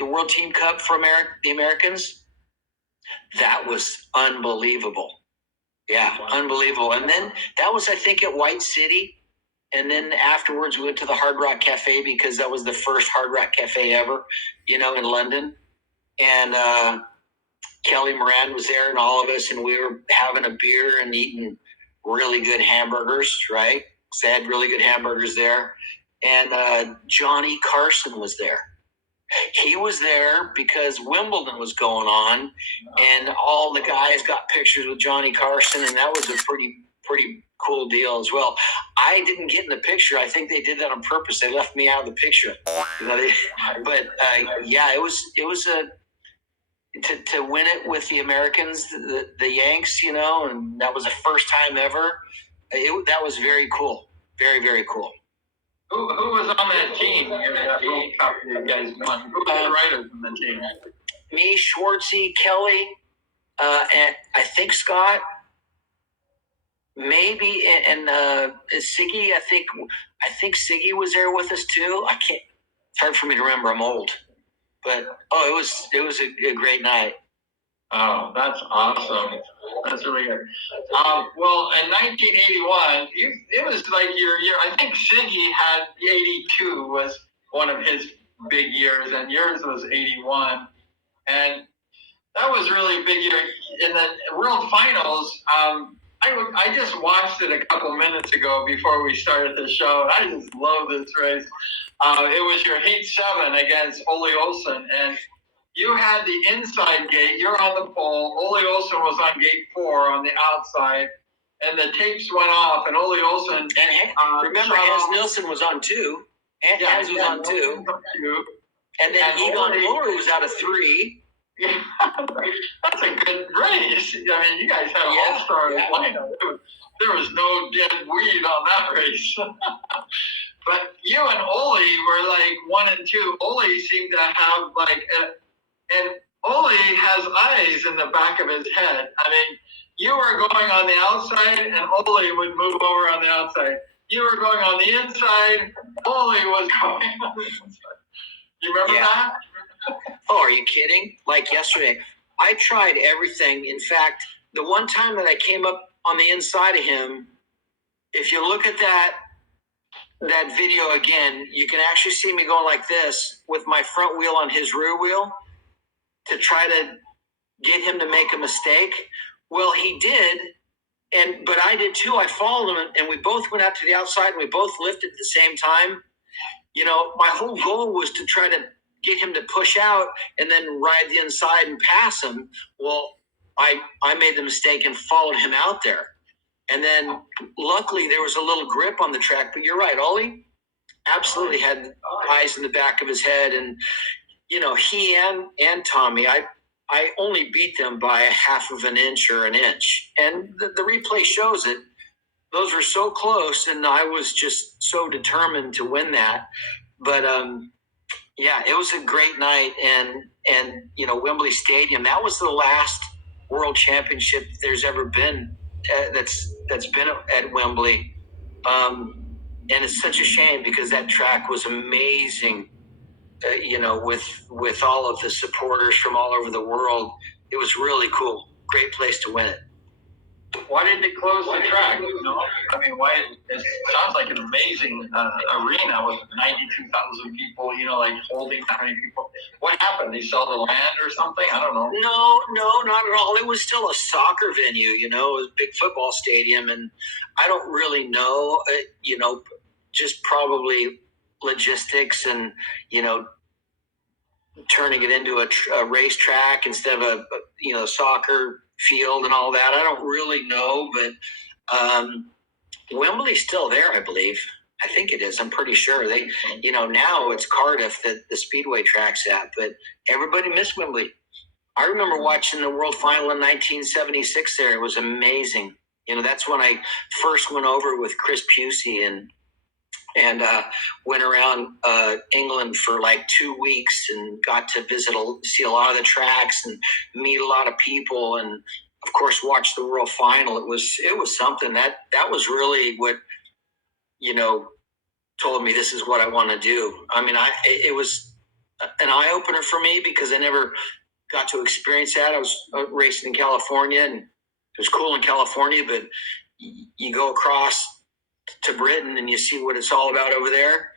the World Team Cup for the Americans. That was unbelievable. Yeah, wow. Unbelievable. And then that was, I think, at White City. And then afterwards, we went to the Hard Rock Cafe because that was the first Hard Rock Cafe ever, in London. And Kelly Moran was there and all of us, and we were having a beer and eating really good hamburgers, right? So they had really good hamburgers there. And Johnny Carson was there. He was there because Wimbledon was going on, and all the guys got pictures with Johnny Carson, and that was a pretty cool deal as well. I didn't get in the picture. I think they did that on purpose. They left me out of the picture. Yeah, it was to win it with the Americans, the Yanks, and that was the first time ever. That was very cool. Very, very cool. Who was on that team? That World Cup you guys won. Who were the writers on the team? Me, Schwartzy, Kelly, and I think Scott, maybe, and Siggy. I think Siggy was there with us too. I can't. It's hard for me to remember. I'm old, but it was a great night. Oh, that's awesome. That's really good. Well, in 1981, it was like your year. I think Siggy had 82 was one of his big years, and yours was 81. And that was really a big year. In the World Finals, I just watched it a couple minutes ago before we started the show, and I just love this race. It was your Heat 7 against Ole Olsen, and you had the inside gate. You're on the pole. Ole Olsen was on gate 4 on the outside, and the tapes went off. And Ole Olsen and remember, Hans Nielsen was on 2. And Hans was on 2. And then Egon Moore was out of 3. Yeah, that's a good race. I mean, you guys had an all-star lineup. There was no dead weed on that race. But you and Ole were like 1 and 2. Ole seemed to have and Ole has eyes in the back of his head. I mean, you were going on the outside, and Ole would move over on the outside. You were going on the inside, Ole was going on the inside. You remember that? Oh, are you kidding? Like yesterday, I tried everything. In fact, the one time that I came up on the inside of him, if you look at that video again, you can actually see me going like this with my front wheel on his rear wheel to try to get him to make a mistake. Well, he did, but I did too. I followed him, and we both went out to the outside, and we both lifted at the same time. My whole goal was to try to get him to push out and then ride the inside and pass him. Well, I made the mistake and followed him out there. And then luckily there was a little grip on the track, but you're right, Ole absolutely had eyes in the back of his head. And, he and Tommy, I only beat them by a half of an inch or an inch. And the replay shows it. Those were so close, and I was just so determined to win that. But, it was a great night. And Wembley Stadium, that was the last World Championship there's ever been that's been at Wembley. And it's such a shame because that track was amazing. With all of the supporters from all over the world, it was really cool. Great place to win it. Why didn't they close the track? I mean, it sounds like an amazing arena with 92,000 people, holding that many people. What happened? They sell the land or something? I don't know. No, not at all. It was still a soccer venue, it was a big football stadium. And I don't really know, just probably logistics and, turning it into a racetrack instead of a soccer field and all that. I don't really know, but Wembley's still there, I believe. I think it is. I'm pretty sure. They, now it's Cardiff that the Speedway track's at, but everybody missed Wembley. I remember watching the World Final in 1976 there. It was amazing. That's when I first went over with Chris Pusey and went around England for like 2 weeks and got to see a lot of the tracks and meet a lot of people, and of course watch the World Final. It was something that was really what told me this is what I want to do. I mean, it was an eye opener for me because I never got to experience that. I was racing in California, and it was cool in California, but you go across to Britain and you see what it's all about over there.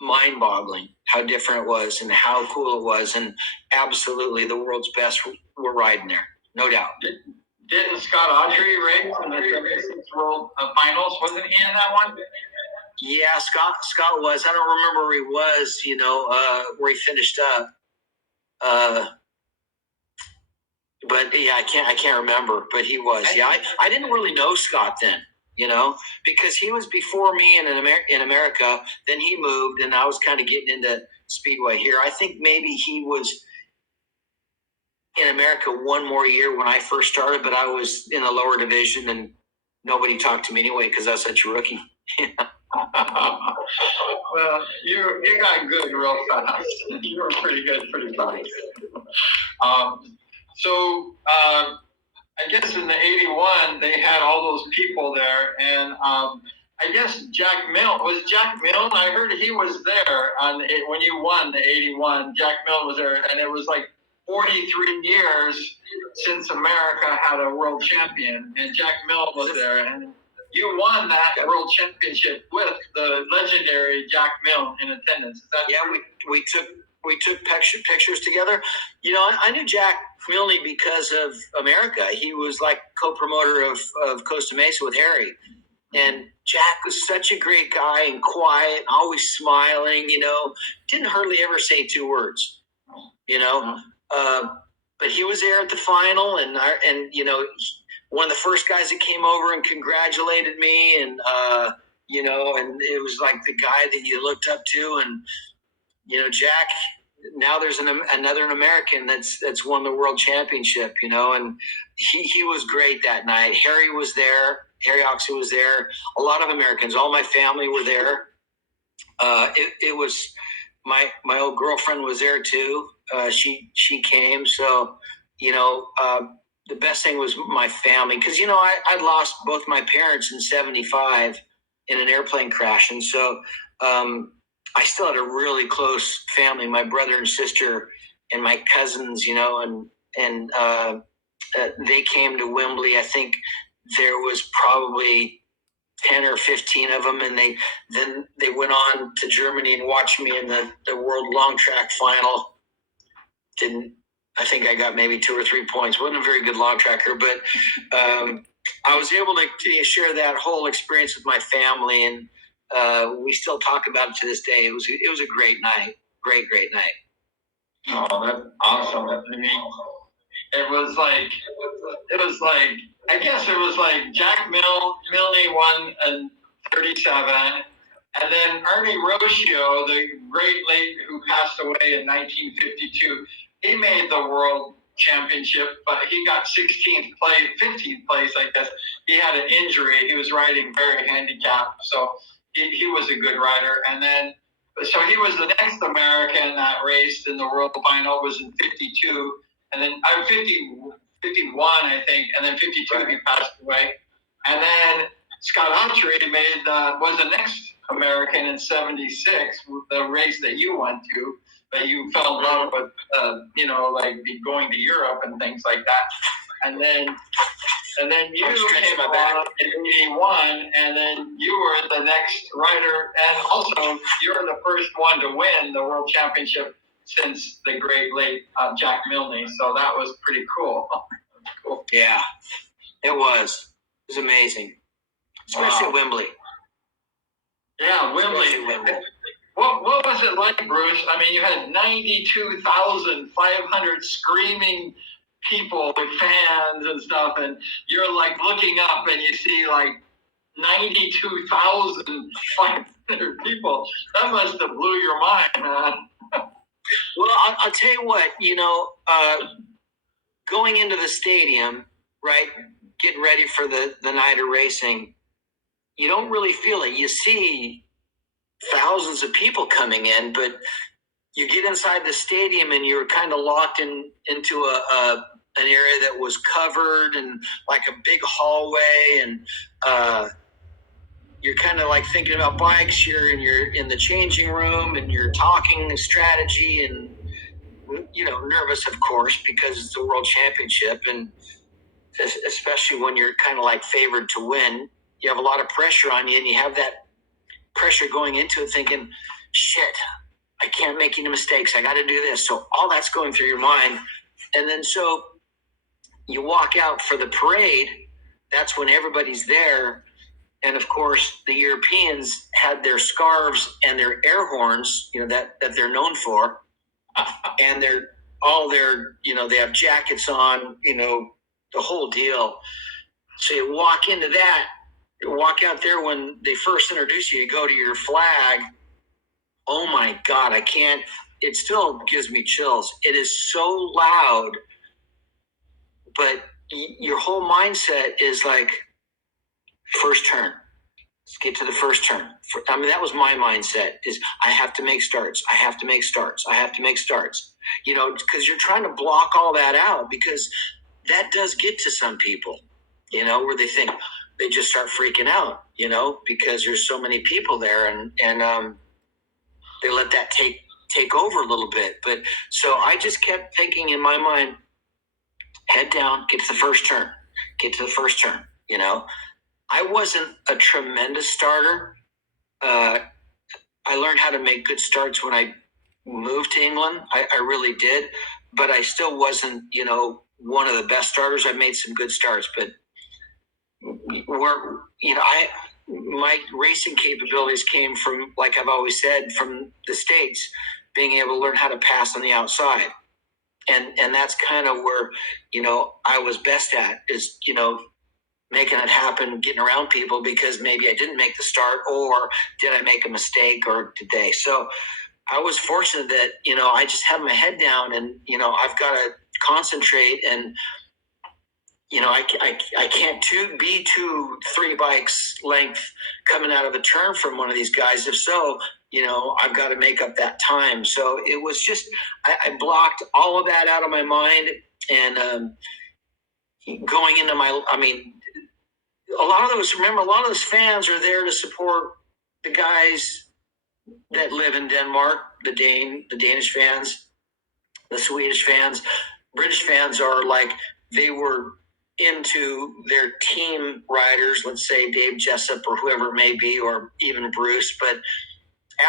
Mind-boggling how different it was and how cool it was, and absolutely the world's best were riding there, no doubt. Didn't Scott Autry race in the 76 World Finals? Wasn't he in that one? Yeah, Scott was. I don't remember where he was. Where he finished up. But yeah, I can't remember. But he was. Yeah, I didn't really know Scott then. Because he was before me in America. Then he moved, and I was kind of getting into Speedway here. I think maybe he was in America one more year when I first started, but I was in the lower division, and nobody talked to me anyway because I was such a rookie. Well, you got good real fast. You were pretty good pretty fast. I guess in the 81, they had all those people there, and I guess Jack Milne. I heard he was there when you won the 81. Jack Milne was there, and it was like 43 years since America had a world champion, and Jack Milne was there, and you won that world championship with the legendary Jack Milne in attendance. We took pictures together. I knew Jack Milne because of America. He was like co-promoter of Costa Mesa with Harry. And Jack was such a great guy and quiet, always smiling, didn't hardly ever say two words, but he was there at the final, and one of the first guys that came over and congratulated me, and and it was like the guy that you looked up to, and Jack. Now there's another American that's won the world championship, and he was great that night. Harry was there. Harry Oxley was there. A lot of Americans. All my family were there. It was my old girlfriend was there too. She came. So the best thing was my family, because I'd lost both my parents in '75 in an airplane crash, and so I still had a really close family, my brother and sister and my cousins, and they came to Wembley. I think there was probably 10 or 15 of them, and they went on to Germany and watched me in the World Long Track final. I think I got maybe 2 or 3 points. Wasn't a very good long tracker, but I was able to share that whole experience with my family, and we still talk about it to this day. It was a great night. Great night. Oh, that's awesome. I mean, it was like I guess it was like Jack Milne won in 37, and then Ernie Rocio, the great late who passed away in 1952, he made the world championship, but he got 15th place, I guess. He had an injury. He was riding very handicapped, so he was a good rider. And then, so he was the next American that raced in the world final, was in 52, and then 51, I think, and then 52 he passed away. And then Scott Autry was the next American in 76, the race that you went to, but you fell in love with, going to Europe and things like that. And then you came about in 81, and then you were the next rider, and also you're the first one to win the world championship since the great late Jack Milne. So that was pretty cool. Cool. Yeah, it was. It was amazing, especially Wembley. Yeah, Wembley. What was it like, Bruce? I mean, you had 92,500 screaming people with fans and stuff, and you're like looking up and you see like 92,500 people. That must have blew your mind, man. Well, I'll tell you what, going into the stadium, right, getting ready for the night of racing, you don't really feel it. You see thousands of people coming in, but you get inside the stadium and you're kind of locked into an area that was covered and like a big hallway, and you're kind of like thinking about bikes. You're in the changing room and you're talking strategy, and nervous, of course, because it's the world championship, and especially when you're kind of like favored to win, you have a lot of pressure on you, and you have that pressure going into it thinking, shit, I can't make any mistakes. I got to do this. So all that's going through your mind. And then so you walk out for the parade. That's when everybody's there. And of course, the Europeans had their scarves and their air horns, that they're known for. And they have jackets on, the whole deal. So you walk into that, you walk out there when they first introduce you, you go to your flag. Oh my God, I can't, it still gives me chills. It is so loud, but your whole mindset is like, first turn. Let's get to the first turn. That was my mindset, is I have to make starts. I have to make starts. I have to make starts. Because you're trying to block all that out, because that does get to some people, where they think they just start freaking out, because there's so many people there, and they let that take over a little bit. But so I just kept thinking in my mind, head down, get to the first turn, I wasn't a tremendous starter. I learned how to make good starts when I moved to England. I really did, but I still wasn't, one of the best starters. I made some good starts, but my racing capabilities came from, like I've always said, from the States, being able to learn how to pass on the outside. And that's kind of where, I was best at, is, making it happen, getting around people, because maybe I didn't make the start, or did I make a mistake, or did they? So I was fortunate that, I just have my head down, and, I've got to concentrate, and, I can't be 2-3 bikes length coming out of a turn from one of these guys. If so, I've got to make up that time. So it was just, I blocked all of that out of my mind, and going into a lot of those fans are there to support the guys that live in Denmark, the Danish fans, the Swedish fans. British fans are like, they were into their team riders, let's say Dave Jessup or whoever it may be, or even Bruce. But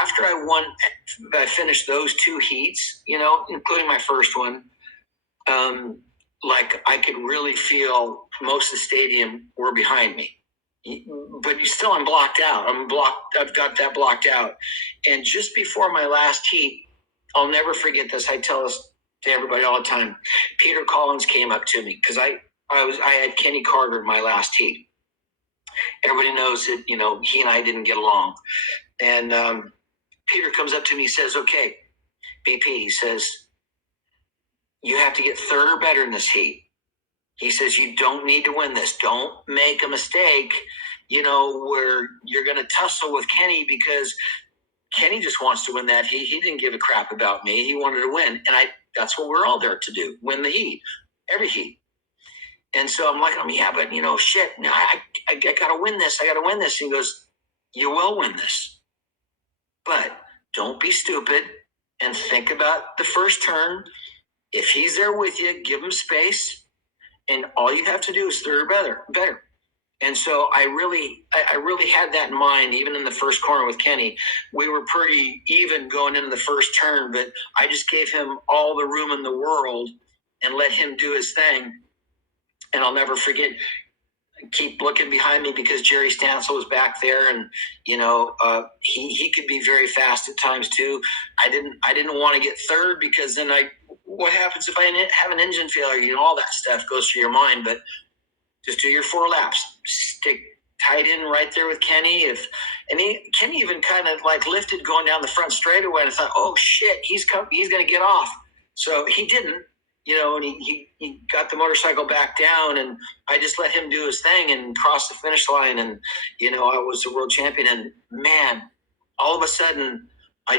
after I finished those 2 heats, including my first one, like I could really feel most of the stadium were behind me. But I'm blocked out. I've got that blocked out. And just before my last heat, I'll never forget this. I tell this to everybody all the time. Peter Collins came up to me, because I had Kenny Carter in my last heat. Everybody knows that, he and I didn't get along. And Peter comes up to me, he says, okay, BP, he says, you have to get third or better in this heat. He says, you don't need to win this. Don't make a mistake, where you're going to tussle with Kenny, because Kenny just wants to win that heat. He didn't give a crap about me. He wanted to win. And that's what we're all there to do, win the heat, every heat. And so I'm like, yeah, but, shit, I got to win this. I got to win this. And he goes, you will win this. But don't be stupid and think about the first turn. If he's there with you, give him space. And all you have to do is third or better. And so I really had that in mind, even in the first corner with Kenny. We were pretty even going into the first turn, but I just gave him all the room in the world and let him do his thing. And I'll never forget, keep looking behind me, because Jerry Stansel was back there, and he could be very fast at times too. I didn't want to get third, because then what happens if I have an engine failure? All that stuff goes through your mind. But just do your 4 laps, stick tight in right there with Kenny. Kenny even kind of like lifted going down the front straightaway, and I thought, oh shit, he's going to get off. So he didn't. And he got the motorcycle back down, and I just let him do his thing and cross the finish line. And, I was the world champion. And man, all of a sudden I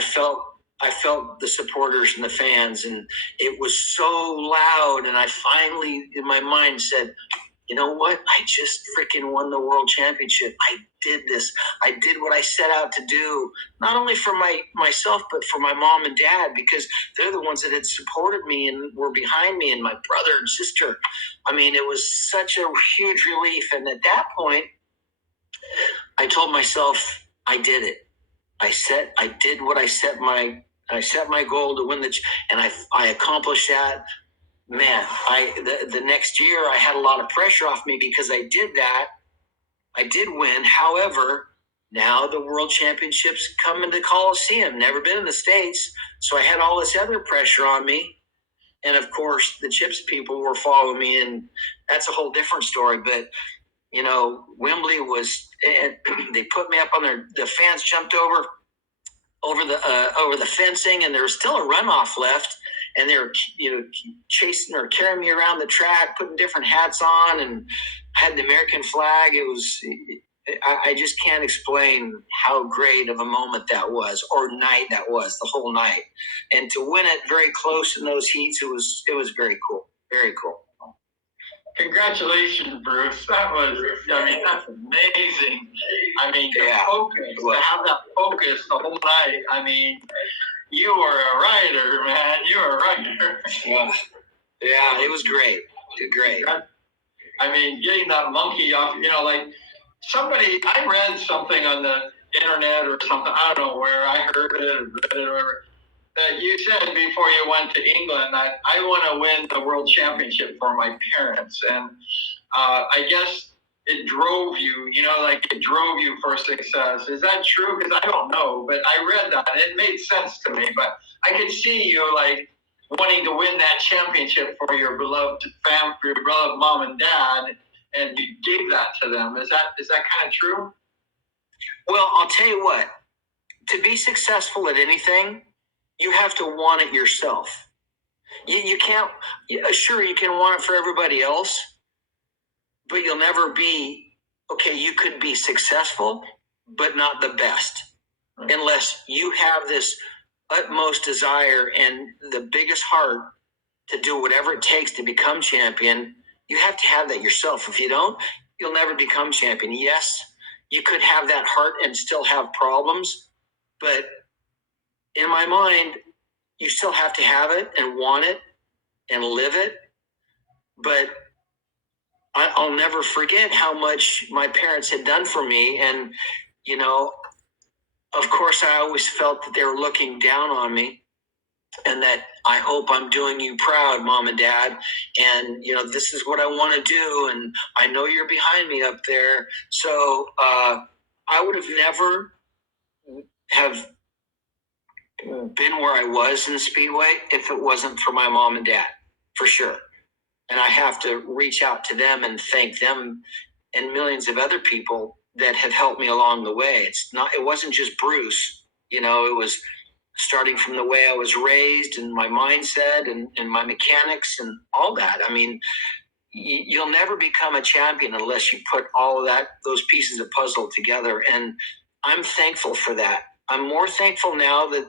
felt the supporters and the fans, and it was so loud. And I finally, in my mind, said, you know what? I just freaking won the world championship. I did this. I did what I set out to do, not only for myself, but for my mom and dad, because they're the ones that had supported me and were behind me, and my brother and sister. I mean, it was such a huge relief. And at that point, I told myself, I did it. I did what I set my goal to win and I accomplished that. Man, the next year I had a lot of pressure off me because I did that. I did win. However, now the world championships come into Coliseum. Never been in the States, so I had all this other pressure on me. And of course, the Chips people were following me, and that's a whole different story. But you know, Wembley was. They put me up on the fans jumped over the fencing, and there was still a runoff left, and they were chasing or carrying me around the track, putting different hats on, and I had the American flag. It was I just can't explain how great of a moment that was, or night that was, the whole night, and to win it very close in those heats, it was very cool, very cool. Congratulations, Bruce. That's amazing. I mean, focus, to have that focus the whole night. I mean, you were a writer, man. You were a writer. Yeah, it was great. Great. I mean, getting that monkey off, like I read something on the internet or something, I don't know where, I heard it or read it or whatever, that you said before you went to England that I want to win the world championship for my parents. And I guess it drove you, it drove you for success. Is that true? Because I don't know, but I read that. It made sense to me. But I could see you, wanting to win that championship for your beloved family, for your beloved mom and dad, and you gave that to them. Is that kind of true? Well, I'll tell you what. To be successful at anything, you have to want it yourself. You can't, sure, you can want it for everybody else, but you'll never be, you could be successful, but not the best, unless you have this utmost desire and the biggest heart to do whatever it takes to become champion. You have to have that yourself. If you don't, you'll never become champion. Yes, you could have that heart and still have problems, but in my mind, you still have to have it and want it and live it. But I'll never forget how much my parents had done for me. And, of course, I always felt that they were looking down on me, and that I hope I'm doing you proud, Mom and Dad. And, this is what I want to do. And I know you're behind me up there. So I would have never have been where I was in the Speedway if it wasn't for my mom and dad, for sure. And I have to reach out to them and thank them and millions of other people that have helped me along the way. It wasn't just Bruce, it was starting from the way I was raised and my mindset and my mechanics and all that. I mean, you'll never become a champion unless you put all of those pieces of puzzle together. And I'm thankful for that. I'm more thankful now that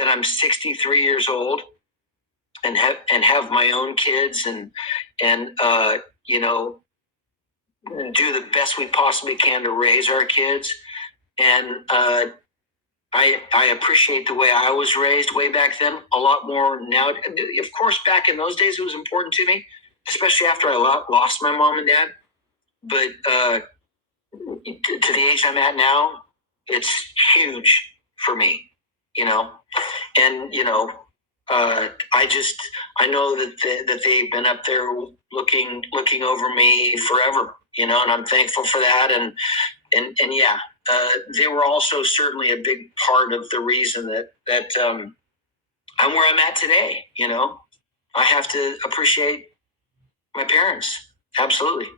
I'm 63 years old and have my own kids and do the best we possibly can to raise our kids. And I appreciate the way I was raised way back then a lot more now. Of course, back in those days, it was important to me, especially after I lost my mom and dad. But to the age I'm at now, it's huge for me, and I know that they've been up there looking over me forever, and I'm thankful for that. And yeah, they were also certainly a big part of the reason that I'm where I'm at today. I have to appreciate my parents. Absolutely.